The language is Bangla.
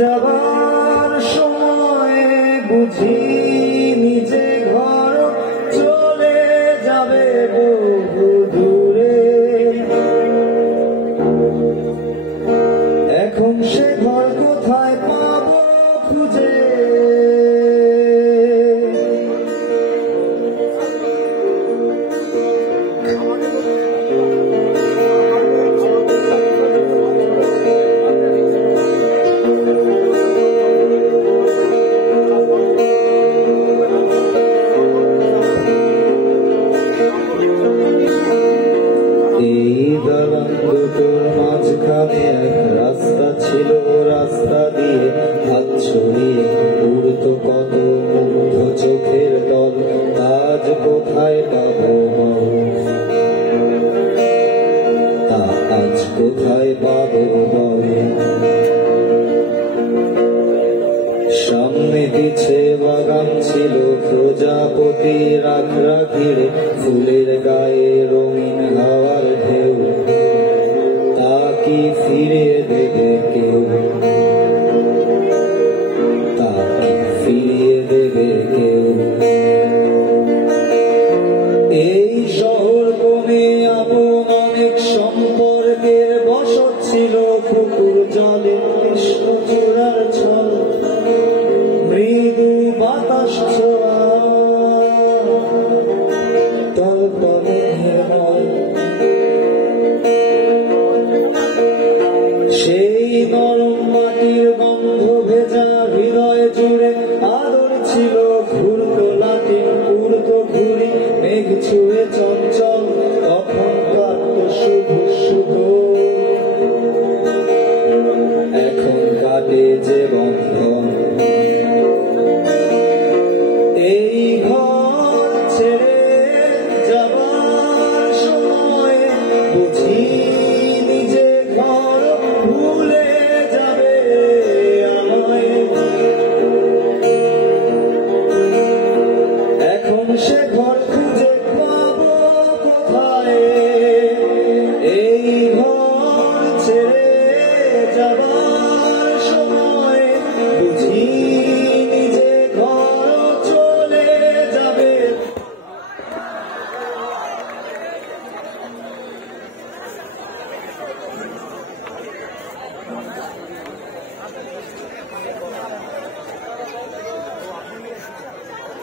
যাবার সময় বুঝি নিজে ঘর চলে যাবে বহু দূরে। এখন সে ঘর কোথায় পাবো খুঁজে? দুটোর মাঝখানে এক রাস্তা ছিল, রাস্তা দিয়ে হাত ছড়িয়ে উড়তো কত মুগ্ধ চোখের দল। আজ কোথায় পাবো তা, আজ কোথায় পাবো বল? সামনে পিছে বাগান ছিল, প্রজাপতি রাখরা ঘিরে, ফুলের গায়ে রঙিন হাওয়ার ঢেউ। তা কি ফিরে দেবে কেউ? তা কি ফিরিয়ে দেবে কেউ? এই শহর কমে আপন অনেক সম্পর্কের বসত ছিল, পুকুর জলে কৃষ্ণচূড়ার ছল, মৃদু বাতাস ছোঁয়া তলতলে হিমালয়। সেই নরম মাটির গন্ধ ভেজা হৃদয় জুড়ে আদর ছিল, ঘুরতো লাঠি উড়তো ঘুড়ি, মেঘ ছুঁয়ে চঞ্চল তখন কাটতো শুধু শুধু। এখন কাটে যে